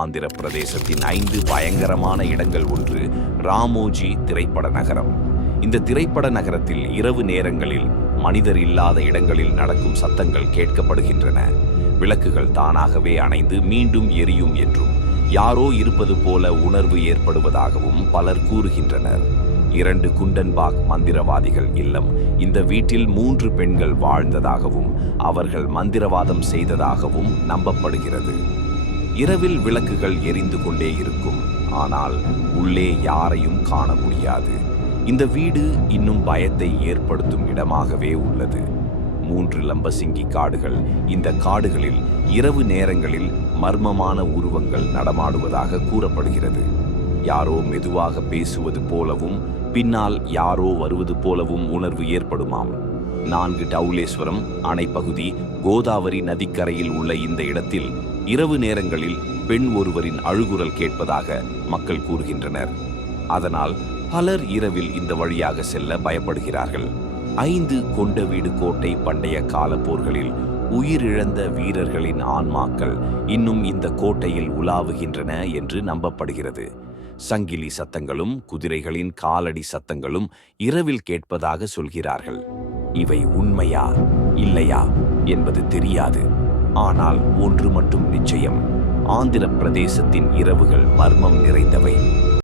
ஆந்திர பிரதேசத்தின் 5 பயங்கரமான இடங்கள் ஒன்று ராமோஜி திரைப்பட நகரம். இந்த திரைப்பட நகரத்தில் இரவு நேரங்களில் மனிதர் இல்லாத இடங்களில் நடக்கும் சத்தங்கள் கேட்கப்படுகின்றன. விளக்குகள் தானாகவே அணைந்து மீண்டும் எரியும் என்றும் யாரோ இருப்பது போல உணர்வு ஏற்படுவதாகவும் பலர் கூறுகின்றனர். 2 குண்டன்பாக் மந்திரவாதிகள் இல்லம். இந்த வீட்டில் 3 பெண்கள் வாழ்ந்ததாகவும் அவர்கள் மந்திரவாதம் செய்ததாகவும் நம்பப்படுகிறது. இரவில் விளக்குகள் எரிந்து கொண்டே இருக்கும், ஆனால் உள்ளே யாரையும் காண முடியாது. இந்த வீடு இன்னும் பயத்தை ஏற்படுத்தும் இடமாகவே உள்ளது. 3 லம்பசிங்கி காடுகள். இந்த காடுகளில் இரவு நேரங்களில் மர்மமான உருவங்கள் நடமாடுவதாக கூறப்படுகிறது. யாரோ மெதுவாக பேசுவது போலவும் பின்னால் யாரோ வருவது போலவும் உணர்வு ஏற்படுமாம். 4 டவுலேஸ்வரம் அணைப்பகுதி கோதாவரி நதிக்கரையில் உள்ள இந்த இடத்தில் இரவு நேரங்களில் பெண் ஒருவரின் அழுகுரல் கேட்பதாக மக்கள் கூறுகின்றனர். அதனால் பலர் இரவில் இந்த வழியாக செல்ல பயப்படுகிறார்கள். 5 கொண்ட வீடு கோட்டை. பண்டைய கால போர்களில் உயிரிழந்த வீரர்களின் ஆன்மாக்கள் இன்னும் இந்த கோட்டையில் உலாவுகின்றன என்று நம்பப்படுகிறது. சங்கிலி சத்தங்களும் குதிரைகளின் காலடி சத்தங்களும் இரவில் கேட்பதாக சொல்கிறார்கள். இவை உண்மையா இல்லையா என்பது தெரியாது. ஆனால் ஒன்று மட்டும் நிச்சயம், ஆந்திர பிரதேசத்தின் இரவுகள் மர்மம் நிறைந்தவை.